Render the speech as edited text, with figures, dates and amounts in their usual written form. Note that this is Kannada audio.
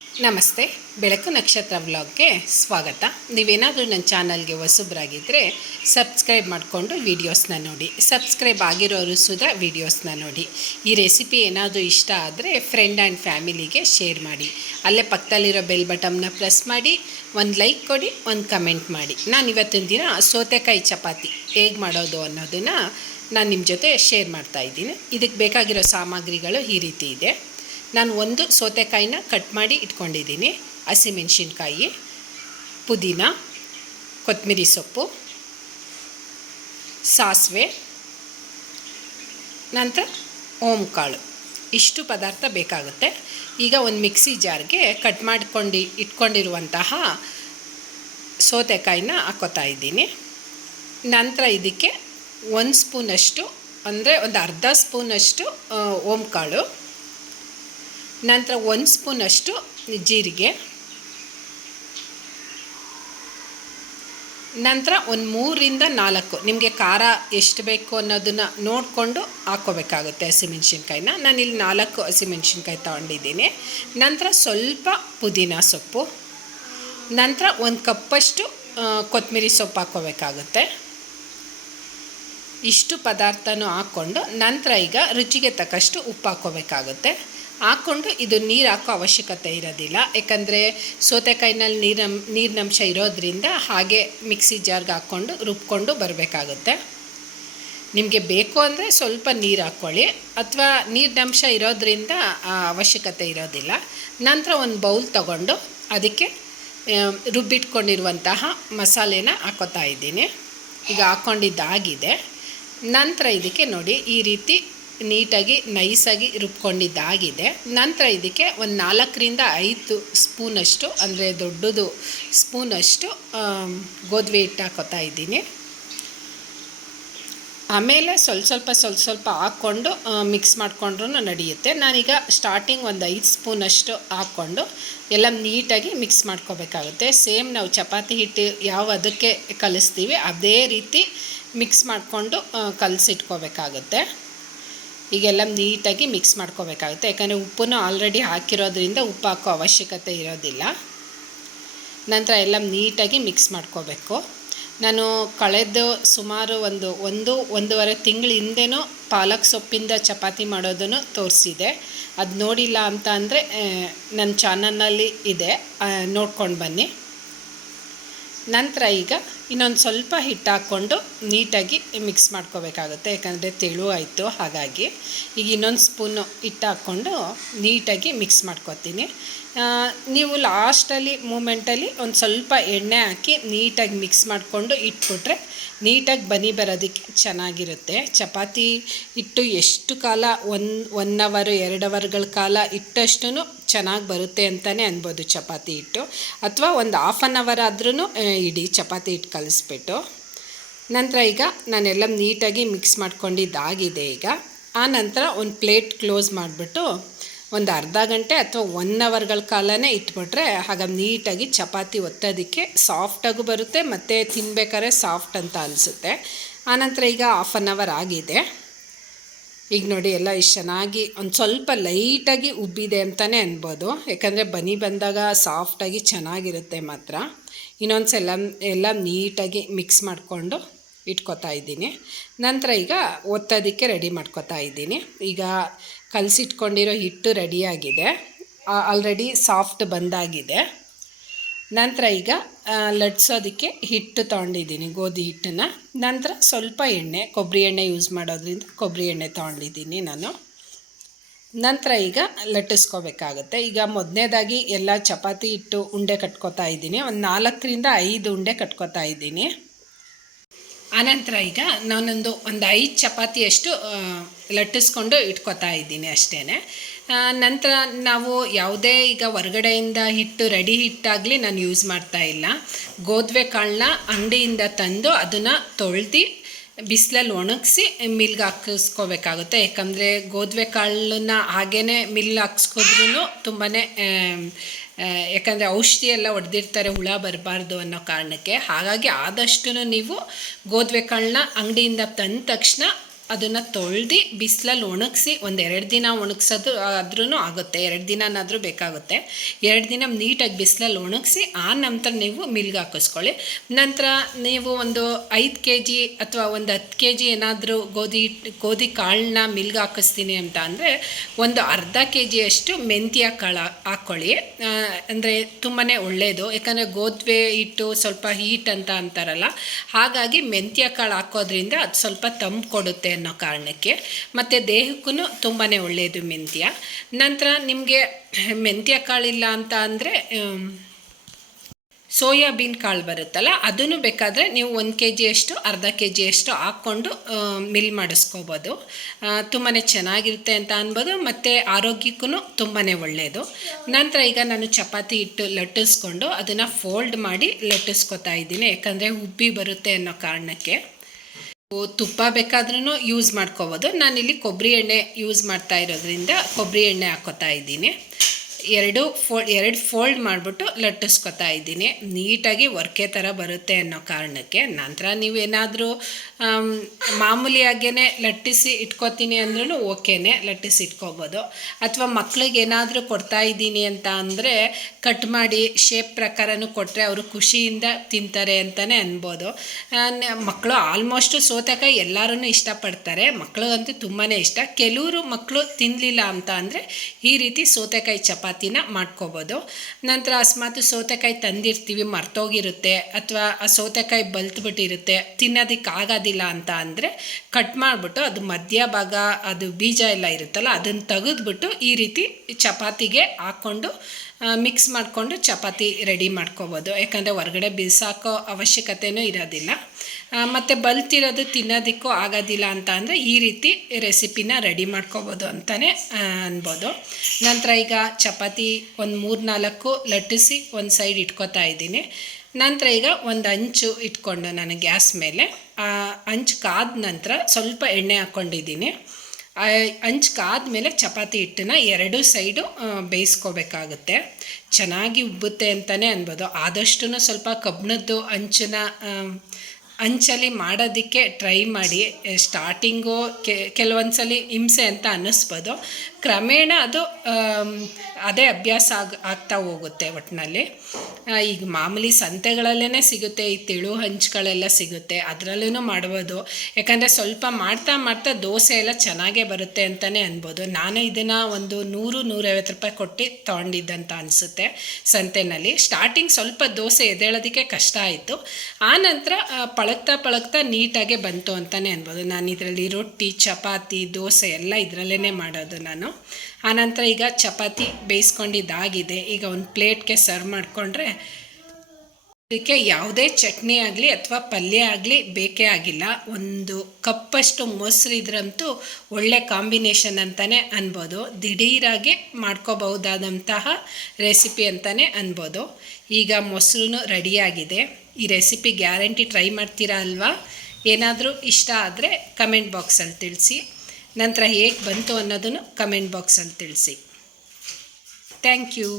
ನಮಸ್ತೆ. ಬೆಳಕು ನಕ್ಷತ್ರ ವ್ಲಾಗ್ಗೆ ಸ್ವಾಗತ. ನೀವೇನಾದರೂ ನನ್ನ ಚಾನಲ್ಗೆ ಹೊಸಬ್ರಾಗಿದ್ದರೆ ಸಬ್ಸ್ಕ್ರೈಬ್ ಮಾಡಿಕೊಂಡು ವೀಡಿಯೋಸ್ನ ನೋಡಿ. ಸಬ್ಸ್ಕ್ರೈಬ್ ಆಗಿರೋರು ಸುಧಾ ವೀಡಿಯೋಸ್ನ ನೋಡಿ. ಈ ರೆಸಿಪಿ ಏನಾದರೂ ಇಷ್ಟ ಆದರೆ ಫ್ರೆಂಡ್ ಆ್ಯಂಡ್ ಫ್ಯಾಮಿಲಿಗೆ ಶೇರ್ ಮಾಡಿ. ಅಲ್ಲೇ ಪಕ್ಕದಲ್ಲಿರೋ ಬೆಲ್ ಬಟನ್ನ ಪ್ರೆಸ್ ಮಾಡಿ, ಒಂದು ಲೈಕ್ ಕೊಡಿ, ಒಂದು ಕಮೆಂಟ್ ಮಾಡಿ. ನಾನು ಇವತ್ತಿನ ದಿನ ಸೌತೆಕಾಯಿ ಚಪಾತಿ ಹೇಗೆ ಮಾಡೋದು ಅನ್ನೋದನ್ನು ನಾನು ನಿಮ್ಮ ಜೊತೆ ಶೇರ್ ಮಾಡ್ತಾಯಿದ್ದೀನಿ. ಇದಕ್ಕೆ ಬೇಕಾಗಿರೋ ಸಾಮಗ್ರಿಗಳು ಈ ರೀತಿ ಇದೆ. ನಾನು ಒಂದು ಸೌತೆಕಾಯಿನ ಕಟ್ ಮಾಡಿ ಇಟ್ಕೊಂಡಿದ್ದೀನಿ. ಹಸಿಮೆಣಸಿನ್ಕಾಯಿ, ಪುದೀನ, ಕೊತ್ತಂಬರಿ ಸೊಪ್ಪು, ಸಾಸಿವೆ, ನಂತರ ಓಂಕಾಳು, ಇಷ್ಟು ಪದಾರ್ಥ ಬೇಕಾಗುತ್ತೆ. ಈಗ ಒಂದು ಮಿಕ್ಸಿ ಜಾರ್ಗೆ ಕಟ್ ಮಾಡ್ಕೊಂಡು ಇಟ್ಕೊಂಡಿರುವಂತಹ ಸೌತೆಕಾಯಿನ ಹಾಕ್ಕೋತಾ ಇದ್ದೀನಿ. ನಂತರ ಇದಕ್ಕೆ 1 ಸ್ಪೂನಷ್ಟು ಅಂದರೆ ಒಂದು ಅರ್ಧ ಸ್ಪೂನಷ್ಟು ಓಂಕಾಳು, ನಂತರ 1 ಸ್ಪೂನಷ್ಟು ಜೀರಿಗೆ, ನಂತರ ಒಂದು 3ರಿಂದ 4 ನಿಮಗೆ ಖಾರ ಎಷ್ಟು ಬೇಕು ಅನ್ನೋದನ್ನು ನೋಡಿಕೊಂಡು ಹಾಕ್ಕೋಬೇಕಾಗುತ್ತೆ ಹಸಿಮೆಣ್ಸಿನ್ಕಾಯಿನ. ನಾನಿಲ್ಲಿ 4 ಹಸಿಮೆಣ್ಸಿನ್ಕಾಯಿ ತೊಗೊಂಡಿದ್ದೀನಿ. ನಂತರ ಸ್ವಲ್ಪ ಪುದೀನ ಸೊಪ್ಪು, ನಂತರ 1 ಕಪ್ಪಷ್ಟು ಕೊತ್ತಂಬರಿ ಸೊಪ್ಪು ಹಾಕ್ಕೋಬೇಕಾಗುತ್ತೆ. ಇಷ್ಟು ಪದಾರ್ಥನೂ ಹಾಕ್ಕೊಂಡು ನಂತರ ಈಗ ರುಚಿಗೆ ತಕ್ಕಷ್ಟು ಉಪ್ಪು ಹಾಕ್ಕೋಬೇಕಾಗುತ್ತೆ. ಹಾಕ್ಕೊಂಡು ಇದು ನೀರು ಹಾಕೋ ಅವಶ್ಯಕತೆ ಇರೋದಿಲ್ಲ, ಯಾಕಂದರೆ ಸೌತೆಕಾಯಿನಲ್ಲಿ ನೀರಿನಂಶ ಇರೋದ್ರಿಂದ ಹಾಗೆ ಮಿಕ್ಸಿ ಜಾರ್ಗೆ ಹಾಕ್ಕೊಂಡು ರುಬ್ಕೊಂಡು ಬರಬೇಕಾಗುತ್ತೆ. ನಿಮಗೆ ಬೇಕು ಅಂದರೆ ಸ್ವಲ್ಪ ನೀರು ಹಾಕ್ಕೊಳ್ಳಿ, ಅಥವಾ ನೀರಿನಂಶ ಇರೋದ್ರಿಂದ ಅವಶ್ಯಕತೆ ಇರೋದಿಲ್ಲ. ನಂತರ ಒಂದು ಬೌಲ್ ತಗೊಂಡು ಅದಕ್ಕೆ ರುಬ್ಬಿಟ್ಕೊಂಡಿರುವಂತಹ ಮಸಾಲೆನ ಹಾಕ್ಕೋತಾ ಇದ್ದೀನಿ. ಈಗ ಹಾಕ್ಕೊಂಡಿದ್ದಾಗಿದೆ. ನಂತರ ಇದಕ್ಕೆ ನೋಡಿ ಈ ರೀತಿ ನೀಟಾಗಿ ನೈಸಾಗಿ ರುಬ್ಕೊಂಡಿದ್ದಾಗಿದೆ. ನಂತರ ಇದಕ್ಕೆ ಒಂದು 4ರಿಂದ 5 ಸ್ಪೂನಷ್ಟು ಅಂದರೆ ದೊಡ್ಡದು ಸ್ಪೂನಷ್ಟು ಗೋಧಿ ಹಿಟ್ಟು ಹಾಕ್ಕೋತಾ ಇದ್ದೀನಿ. ಆಮೇಲೆ ಸ್ವಲ್ಪ ಹಾಕ್ಕೊಂಡು ಮಿಕ್ಸ್ ಮಾಡಿಕೊಂಡ್ರೂ ನಡೆಯುತ್ತೆ. ನಾನೀಗ ಸ್ಟಾರ್ಟಿಂಗ್ ಒಂದು 5 ಸ್ಪೂನಷ್ಟು ಹಾಕ್ಕೊಂಡು ಎಲ್ಲ ನೀಟಾಗಿ ಮಿಕ್ಸ್ ಮಾಡ್ಕೋಬೇಕಾಗುತ್ತೆ. ಸೇಮ್ ನಾವು ಚಪಾತಿ ಹಿಟ್ಟು ಯಾವ ಅದಕ್ಕೆ ಕಲಿಸ್ತೀವಿ ಅದೇ ರೀತಿ ಮಿಕ್ಸ್ ಮಾಡಿಕೊಂಡು ಕಲಸಿಟ್ಕೋಬೇಕಾಗುತ್ತೆ. ಈಗೆಲ್ಲ ನೀಟಾಗಿ ಮಿಕ್ಸ್ ಮಾಡ್ಕೋಬೇಕಾಗುತ್ತೆ, ಯಾಕಂದರೆ ಉಪ್ಪನ್ನು ಆಲ್ರೆಡಿ ಹಾಕಿರೋದ್ರಿಂದ ಉಪ್ಪು ಹಾಕೋ ಅವಶ್ಯಕತೆ ಇರೋದಿಲ್ಲ. ನಂತರ ಎಲ್ಲ ನೀಟಾಗಿ ಮಿಕ್ಸ್ ಮಾಡ್ಕೋಬೇಕು. ನಾನು ಕಳೆದ ಸುಮಾರು ಒಂದೂವರೆ ತಿಂಗಳ ಹಿಂದೆನೂ ಪಾಲಕ್ ಸೊಪ್ಪಿಂದ ಚಪಾತಿ ಮಾಡೋದನ್ನು ತೋರಿಸಿದೆ. ಅದು ನೋಡಿಲ್ಲ ಅಂತ ಅಂದರೆ ನನ್ನ ಚಾನಲ್ನಲ್ಲಿ ಇದೆ, ನೋಡ್ಕೊಂಡು ಬನ್ನಿ. ನಂತರ ಈಗ ಇನ್ನೊಂದು ಸ್ವಲ್ಪ ಹಿಟ್ಟು ಹಾಕ್ಕೊಂಡು ನೀಟಾಗಿ ಮಿಕ್ಸ್ ಮಾಡ್ಕೋಬೇಕಾಗುತ್ತೆ, ಯಾಕಂದರೆ ತೆಳು ಆಯಿತು. ಹಾಗಾಗಿ ಈಗ ಇನ್ನೊಂದು ಸ್ಪೂನು ಹಿಟ್ಟು ಹಾಕ್ಕೊಂಡು ನೀಟಾಗಿ ಮಿಕ್ಸ್ ಮಾಡ್ಕೊತೀನಿ. ನೀವು ಲಾಸ್ಟಲ್ಲಿ ಮೂಮೆಂಟಲ್ಲಿ ಒಂದು ಸ್ವಲ್ಪ ಎಣ್ಣೆ ಹಾಕಿ ನೀಟಾಗಿ ಮಿಕ್ಸ್ ಮಾಡಿಕೊಂಡು ಇಟ್ಬಿಟ್ರೆ ನೀಟಾಗಿ ಬನಿ ಬರೋದಕ್ಕೆ ಚೆನ್ನಾಗಿರುತ್ತೆ. ಚಪಾತಿ ಹಿಟ್ಟು ಎಷ್ಟು ಕಾಲ 1 ಅವರ್ 2 ಅವರ್ಗಳ ಕಾಲ ಇಟ್ಟಷ್ಟು ಚೆನ್ನಾಗಿ ಬರುತ್ತೆ ಅಂತಲೇ ಅನ್ಬೋದು ಚಪಾತಿ ಹಿಟ್ಟು. ಅಥವಾ ಒಂದು ಹಾಫ್ ಆನ್ ಅವರ್ ಆದ್ರೂ ಇಡೀ ಚಪಾತಿ ಹಿಟ್ಟು ಕಲಿಸ್ಬಿಟ್ಟು. ನಂತರ ಈಗ ನಾನೆಲ್ಲ ನೀಟಾಗಿ ಮಿಕ್ಸ್ ಮಾಡ್ಕೊಂಡಿದ್ದಾಗಿದೆ. ಈಗ ಆ ನಂತರ ಒಂದು ಪ್ಲೇಟ್ ಕ್ಲೋಸ್ ಮಾಡಿಬಿಟ್ಟು ಒಂದು ಅರ್ಧ ಗಂಟೆ ಅಥವಾ 1 ಅವರ್ಗಳ ಕಾಲನೇ ಇಟ್ಬಿಟ್ರೆ ಹಾಗಾಗಿ ನೀಟಾಗಿ ಚಪಾತಿ ಒತ್ತೋದಕ್ಕೆ ಸಾಫ್ಟಾಗೂ ಬರುತ್ತೆ, ಮತ್ತು ತಿನ್ಬೇಕಾದ್ರೆ ಸಾಫ್ಟ್ ಅಂತ ಅನಿಸುತ್ತೆ. ಆನಂತರ ಈಗ ಹಾಫ್ ಆನ್ ಅವರ್ ಆಗಿದೆ. ಈಗ ನೋಡಿ ಎಲ್ಲ ಇಷ್ಟು ಚೆನ್ನಾಗಿ ಒಂದು ಸ್ವಲ್ಪ ಲೈಟಾಗಿ ಉಬ್ಬಿದೆ ಅಂತಲೇ ಅನ್ಬೋದು, ಯಾಕಂದರೆ ಬನಿ ಬಂದಾಗ ಸಾಫ್ಟಾಗಿ ಚೆನ್ನಾಗಿರುತ್ತೆ ಮಾತ್ರ. ಇನ್ನೊಂದು ಸಲ ಎಲ್ಲ ನೀಟಾಗಿ ಮಿಕ್ಸ್ ಮಾಡಿಕೊಂಡು ಇಟ್ಕೊತಾ ಇದ್ದೀನಿ. ನಂತರ ಈಗ ಒತ್ತೋದಕ್ಕೆ ರೆಡಿ ಮಾಡ್ಕೊತಾ ಇದ್ದೀನಿ. ಈಗ ಕಲಸಿಟ್ಕೊಂಡಿರೋ ಹಿಟ್ಟು ರೆಡಿಯಾಗಿದೆ, ಆಲ್ರೆಡಿ ಸಾಫ್ಟ್ ಬಂದಾಗಿದೆ. ನಂತರ ಈಗ ಲಟ್ಸೋದಕ್ಕೆ ಹಿಟ್ಟು ತೊಗೊಂಡಿದ್ದೀನಿ, ಗೋಧಿ ಹಿಟ್ಟನ್ನು. ನಂತರ ಸ್ವಲ್ಪ ಎಣ್ಣೆ, ಕೊಬ್ಬರಿ ಎಣ್ಣೆ ಯೂಸ್ ಮಾಡೋದ್ರಿಂದ ಕೊಬ್ಬರಿ ಎಣ್ಣೆ ತೊಗೊಂಡಿದ್ದೀನಿ ನಾನು. ನಂತರ ಈಗ ಲಟ್ಟಿಸ್ಕೋಬೇಕಾಗುತ್ತೆ. ಈಗ ಮೊದಲನೇದಾಗಿ ಎಲ್ಲ ಚಪಾತಿ ಹಿಟ್ಟು ಉಂಡೆ ಕಟ್ಕೋತಾ ಇದ್ದೀನಿ. ಒಂದು 4ರಿಂದ 5 ಉಂಡೆ ಕಟ್ಕೋತಾ ಇದ್ದೀನಿ. ಆನಂತರ ಈಗ ನಾನೊಂದು 5 ಚಪಾತಿಯಷ್ಟು ಲಟ್ಟಿಸ್ಕೊಂಡು ಇಟ್ಕೋತಾ ಇದ್ದೀನಿ ಅಷ್ಟೇ. ನಂತರ ನಾವು ಯಾವುದೇ ಈಗ ಹೊರಗಡೆಯಿಂದ ಹಿಟ್ಟು ರೆಡಿ ಹಿಟ್ಟಾಗಲಿ ನಾನು ಯೂಸ್ ಮಾಡ್ತಾ ಇಲ್ಲ. ಗೋಧಿ ಕಾಳನ್ನ ಅಂಗಡಿಯಿಂದ ತಂದು ಅದನ್ನು ತೊಳೆದು ಬಿಸಿಲಲ್ಲಿ ಒಣಗಿಸಿ ಮಿಲ್ಗೆ ಹಾಕಿಸ್ಕೋಬೇಕಾಗುತ್ತೆ. ಯಾಕಂದರೆ ಗೋಧಿ ಕಾಳನ್ನ ಹಾಗೇ ಮಿಲ್ ಹಾಕ್ಸ್ಕೋದ್ರೂ ತುಂಬಾ ಯಾಕಂದರೆ ಔಷಧಿ ಎಲ್ಲ ಹೊಡೆದಿರ್ತಾರೆ ಹುಳ ಬರಬಾರ್ದು ಅನ್ನೋ ಕಾರಣಕ್ಕೆ. ಹಾಗಾಗಿ ಆದಷ್ಟು ನೀವು ಗೋಧಿ ಕಾಳನ್ನ ಅಂಗಡಿಯಿಂದ ತಂದ ತಕ್ಷಣ ಅದನ್ನು ತೊಳೆದು ಬಿಸಿಲಲ್ಲಿ ಒಣಗಿಸಿ ಒಂದು 2 ದಿನ ಒಣಗಿಸೋದು ಆದ್ರೂ ಆಗುತ್ತೆ, 2 ದಿನನಾದರೂ ಬೇಕಾಗುತ್ತೆ. 2 ದಿನ ನೀಟಾಗಿ ಬಿಸಿಲಲ್ಲಿ ಒಣಗಿಸಿ ಆ ನಂತರ ನೀವು ಮಿಲ್ಗೆ ಹಾಕಿಸ್ಕೊಳ್ಳಿ. ನಂತರ ನೀವು ಒಂದು 5 kg ಅಥವಾ ಒಂದು 10 kg ಏನಾದರೂ ಗೋಧಿ ಕಾಳನ್ನ ಮಿಲ್ಗೆ ಹಾಕಿಸ್ತೀನಿ ಅಂತ ಅಂದರೆ ಒಂದು ಅರ್ಧ kg ಮೆಂತ್ಯ ಕಾಳು ಹಾಕ್ಕೊಳ್ಳಿ. ಅಂದರೆ ತುಂಬಾ ಒಳ್ಳೆಯದು, ಯಾಕಂದರೆ ಗೋಧಿ ಹಿಟ್ಟು ಸ್ವಲ್ಪ ಹೀಟ್ ಅಂತ ಅಂತಾರಲ್ಲ, ಹಾಗಾಗಿ ಮೆಂತ್ಯ ಕಾಳು ಹಾಕೋದ್ರಿಂದ ಅದು ಸ್ವಲ್ಪ ತಂಪು ಕೊಡುತ್ತೆ ಅನ್ನೋ ಕಾರಣಕ್ಕೆ. ಮತ್ತು ದೇಹಕ್ಕೂ ತುಂಬಾ ಒಳ್ಳೆಯದು ಮೆಂತ್ಯ. ನಂತರ ನಿಮಗೆ ಮೆಂತ್ಯ ಕಾಳಿಲ್ಲ ಅಂತ ಅಂದರೆ ಸೋಯಾಬೀನ್ ಕಾಳು ಬರುತ್ತಲ್ಲ, ಅದನ್ನು ಬೇಕಾದರೆ ನೀವು 1 kg ಅರ್ಧ kg ಹಾಕ್ಕೊಂಡು ಮಿಲ್ ಮಾಡಿಸ್ಕೋಬೋದು. ತುಂಬಾ ಚೆನ್ನಾಗಿರುತ್ತೆ ಅಂತ ಅನ್ಬೋದು, ಮತ್ತು ಆರೋಗ್ಯಕ್ಕೂ ತುಂಬಾ ಒಳ್ಳೆಯದು. ನಂತರ ಈಗ ನಾನು ಚಪಾತಿ ಹಿಟ್ಟು ಲಟ್ಟಿಸ್ಕೊಂಡು ಅದನ್ನು ಫೋಲ್ಡ್ ಮಾಡಿ ಲಟ್ಟಿಸ್ಕೊತಾ ಇದ್ದೀನಿ, ಯಾಕಂದರೆ ಉಬ್ಬಿ ಬರುತ್ತೆ ಅನ್ನೋ ಕಾರಣಕ್ಕೆ. ತುಪ್ಪ ಬೇಕಾದ್ರೂ ಯೂಸ್ ಮಾಡ್ಕೋಬೋದು. ನಾನಿಲ್ಲಿ ಕೊಬ್ಬರಿ ಎಣ್ಣೆ ಯೂಸ್ ಮಾಡ್ತಾ ಇರೋದ್ರಿಂದ ಕೊಬ್ಬರಿ ಎಣ್ಣೆ ಹಾಕ್ಕೋತಾ ಇದ್ದೀನಿ. ಎರಡು ಫೋಲ್ಡ್ ಮಾಡಿಬಿಟ್ಟು ಲಟ್ಟಿಸ್ಕೊತಾ ಇದ್ದೀನಿ. ನೀಟಾಗಿ ವರ್ಕೆ ಥರ ಬರುತ್ತೆ ಅನ್ನೋ ಕಾರಣಕ್ಕೆ. ನಂತರ ನೀವೇನಾದರೂ ಮಾಮೂಲಿಯಾಗೇ ಲಟ್ಟಿಸಿ ಇಟ್ಕೋತೀನಿ ಅಂದ್ರೂ ಓಕೆನೇ, ಲಟ್ಟಿಸಿ ಇಟ್ಕೋಬೋದು. ಅಥವಾ ಮಕ್ಳಿಗೆ ಏನಾದರೂ ಕೊಡ್ತಾ ಇದ್ದೀನಿ ಅಂತ ಅಂದರೆ ಕಟ್ ಮಾಡಿ ಶೇಪ್ ಪ್ರಕಾರನೂ ಕೊಟ್ಟರೆ ಅವರು ಖುಷಿಯಿಂದ ತಿಂತಾರೆ ಅಂತಲೇ ಅನ್ಬೋದು. ಮಕ್ಕಳು ಆಲ್ಮೋಸ್ಟು ಸೌತೆಕಾಯಿ ಎಲ್ಲರೂ ಇಷ್ಟಪಡ್ತಾರೆ, ಮಕ್ಳಿಗಂತೂ ತುಂಬಾ ಇಷ್ಟ. ಕೆಲವರು ಮಕ್ಕಳು ತಿನ್ನಲಿಲ್ಲ ಅಂತ ಅಂದರೆ ಈ ರೀತಿ ಸೌತೆಕಾಯಿ ಚಪಾತಿನ ಮಾಡ್ಕೋಬೋದು. ನಂತರ ಅಕಸ್ಮಾತ್ ಸೌತೆಕಾಯಿ ತಂದಿರ್ತೀವಿ ಮರ್ತೋಗಿರುತ್ತೆ, ಅಥವಾ ಆ ಸೌತೆಕಾಯಿ ಬಲ್ತ್ಬಿಟ್ಟಿರುತ್ತೆ, ತಿನ್ನೋದಕ್ಕಾಗೋದಿಲ್ಲ ಅಂತ ಅಂದರೆ ಕಟ್ ಮಾಡಿಬಿಟ್ಟು ಅದು ಮಧ್ಯಭಾಗ ಅದು ಬೀಜ ಎಲ್ಲ ಇರುತ್ತಲ್ಲ ಅದನ್ನು ತೆಗೆದ್ಬಿಟ್ಟು ಈ ರೀತಿ ಚಪಾತಿಗೆ ಹಾಕ್ಕೊಂಡು ಮಿಕ್ಸ್ ಮಾಡಿಕೊಂಡು ಚಪಾತಿ ರೆಡಿ ಮಾಡ್ಕೋಬೋದು. ಯಾಕಂದರೆ ಹೊರಗಡೆ ಬಿಸಾಕೋ ಅವಶ್ಯಕತೆಯೂ ಇರೋದಿಲ್ಲ, ಮತ್ತು ಬಲ್ತಿರೋದು ತಿನ್ನೋದಕ್ಕೂ ಆಗೋದಿಲ್ಲ ಅಂತ ಅಂದರೆ ಈ ರೀತಿ ರೆಸಿಪಿನ ರೆಡಿ ಮಾಡ್ಕೋಬೋದು ಅಂತಲೇ ಅನ್ಬೋದು. ನಂತರ ಈಗ ಚಪಾತಿ ಒಂದು 3-4 ಲಟ್ಟಿಸಿ ಒಂದು ಸೈಡ್ ಇಟ್ಕೋತಾ ಇದ್ದೀನಿ. ನಂತರ ಈಗ ಒಂದು ಹಂಚು ಇಟ್ಕೊಂಡು ನಾನು ಗ್ಯಾಸ್ ಮೇಲೆ ಹಂಚು ಕಾದ ನಂತರ ಸ್ವಲ್ಪ ಎಣ್ಣೆ ಹಾಕ್ಕೊಂಡಿದ್ದೀನಿ. ಹಂಚು ಕಾದ್ಮೇಲೆ ಚಪಾತಿ ಹಿಟ್ಟನ್ನ 2 ಸೈಡು ಬೇಯಿಸ್ಕೋಬೇಕಾಗುತ್ತೆ. ಚೆನ್ನಾಗಿ ಉಬ್ಬುತ್ತೆ ಅಂತಲೇ ಅನ್ಬೋದು. ಆದಷ್ಟು ಸ್ವಲ್ಪ ಕಬ್ಬಿಣದ್ದು ಹಂಚಲ್ಲಿ ಮಾಡೋದಕ್ಕೆ ಟ್ರೈ ಮಾಡಿ. ಸ್ಟಾರ್ಟಿಂಗು ಕೆಲವೊಂದು ಸಲ ಹಿಂಸೆ ಅಂತ ಅನ್ನಿಸ್ಬೋದು, ಕ್ರಮೇಣ ಅದು ಅದೇ ಅಭ್ಯಾಸ ಆಗ್ತಾ ಹೋಗುತ್ತೆ ಒಟ್ಟಿನಲ್ಲಿ. ಈಗ ಮಾಮೂಲಿ ಸಂತೆಗಳಲ್ಲೇ ಸಿಗುತ್ತೆ, ಈ ತೆಳು ಹಂಚುಗಳೆಲ್ಲ ಸಿಗುತ್ತೆ, ಅದರಲ್ಲೂ ಮಾಡ್ಬೋದು. ಯಾಕಂದರೆ ಸ್ವಲ್ಪ ಮಾಡ್ತಾ ಮಾಡ್ತಾ ದೋಸೆ ಎಲ್ಲ ಚೆನ್ನಾಗೇ ಬರುತ್ತೆ ಅಂತಲೇ ಅನ್ಬೋದು. ನಾನು ಇದನ್ನು ಒಂದು 100-150 ರೂಪಾಯಿ ಕೊಟ್ಟು ತೊಗೊಂಡಿದ್ದಂತ ಅನಿಸುತ್ತೆ ಸಂತೆಯಲ್ಲಿ. ಸ್ಟಾರ್ಟಿಂಗ್ ಸ್ವಲ್ಪ ದೋಸೆ ಎದ್ದೇಳೋದಕ್ಕೆ ಕಷ್ಟ ಆಯಿತು, ಆನಂತರ ಪಳಗ್ತಾ ನೀಟಾಗೆ ಬಂತು ಅಂತಲೇ ಅನ್ಬೋದು. ನಾನು ಇದರಲ್ಲಿ ರೊಟ್ಟಿ, ಚಪಾತಿ, ದೋಸೆ ಎಲ್ಲ ಇದರಲ್ಲೇ ಮಾಡೋದು ನಾನು. ಆನಂತರ ಈಗ ಚಪಾತಿ ಬೇಯಿಸ್ಕೊಂಡಿದ್ದಾಗಿದೆ. ಈಗ ಒಂದು ಪ್ಲೇಟ್ಗೆ ಸರ್ವ್ ಮಾಡಿಕೊಂಡ್ರೆ ಇದಕ್ಕೆ ಯಾವುದೇ ಚಟ್ನಿ ಆಗಲಿ ಅಥವಾ ಪಲ್ಯ ಆಗಲಿ ಬೇಕೇ ಆಗಿಲ್ಲ. ಒಂದು ಕಪ್ಪಷ್ಟು ಮೊಸರು ಇದ್ರಂತೂ ಒಳ್ಳೆ ಕಾಂಬಿನೇಷನ್ ಅಂತಲೇ ಅನ್ಬೋದು. ದಿಢೀರಾಗಿ ಮಾಡ್ಕೋಬಹುದಾದಂತಹ ರೆಸಿಪಿ ಅಂತಲೇ ಅನ್ಬೋದು. ಈಗ ಮೊಸರು ರೆಡಿಯಾಗಿದೆ. ಈ ರೆಸಿಪಿ ಗ್ಯಾರಂಟಿ ಟ್ರೈ ಮಾಡ್ತೀರಾ ಅಲ್ವಾ? ಏನಾದರೂ ಇಷ್ಟ ಆದರೆ ಕಮೆಂಟ್ ಬಾಕ್ಸಲ್ಲಿ ತಿಳಿಸಿ. ನಂತರ ಹೇಗೆ ಬಂತು ಅನ್ನೋದನ್ನು ಕಮೆಂಟ್ ಬಾಕ್ಸಲ್ಲಿ ತಿಳಿಸಿ. Thank you.